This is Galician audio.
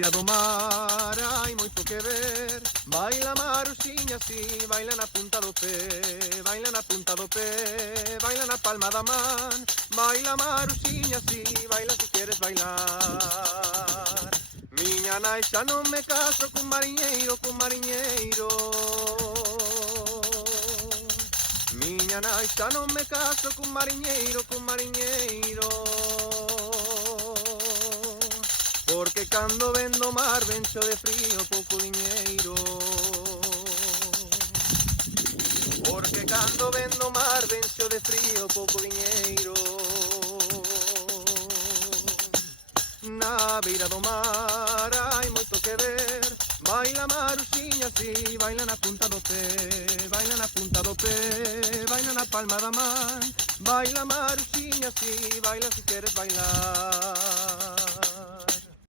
beira do mar hai moito que ver. Baila Maruxiña así, baila na punta do pé, baila na punta do pé, baila na palma da man. Baila Maruxiña así, baila si queres bailar. Miña nai xa non me caso cun mariñeiro, cun mariñeiro. Miña nai xa non me caso cun mariñeiro, cun mariñeiro. Porque cando vendo mar vencho de frío pouco diñeiro. Porque cando vendo mar vencho de frío pouco diñeiro. Na beira do mar hai moito que ver. Baila Maruxiña así, baila na punta do pé, baila na punta do pé, baila na palma da man. Baila Maruxiña así, baila si queres bailar.